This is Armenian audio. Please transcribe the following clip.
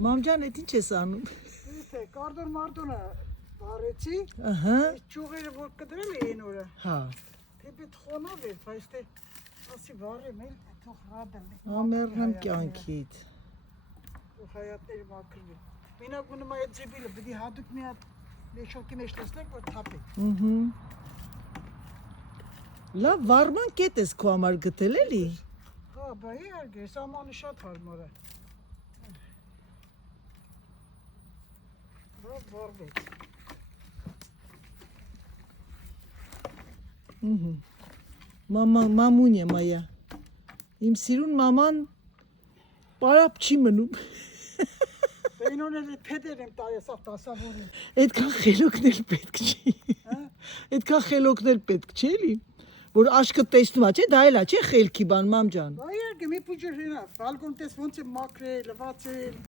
Մամջան, այդ ինչ ես անում։ Դե կարդոն մարդոնը վարեցի, Ահա։ ճյուղերը որ կդրել էին օրը, Հա։ թեպետ խոնավ էր, բայց դե ասի վարեմ էլ, թող ռադեմ։ Ամեռնեմ կյանքիդ։ Թող հայատները մաքրվի։ Մենակ ունեմ այդ ձեբիլը, պիտի հատուկ մի հատ մեշոկի մեջ տեսնեք, որ թափի։ Լավ, վարման կետ ես քո համար գտել էլի։ Հա, բա իհարկե, այս ամանը շատ հարմար է։ Լավ վարվեց։ Մամունյա մայա։ Իմ սիրուն մաման պարապ չի մնում։ Բեյնոնել է փեդեր եմ տայ ասավ դասավորին։ Այդքան խելոքներ պետք չի։ Այդքան խելոքներ պետք չի էլի։ Որ աշկը տեսնում է, չէ՞, դա էլա, չէ՞ խելքի բան, մամջան։ Բա իհարկե, մի փուջր հենա, բալկոն տես ոնց է մաքրել, լվացել։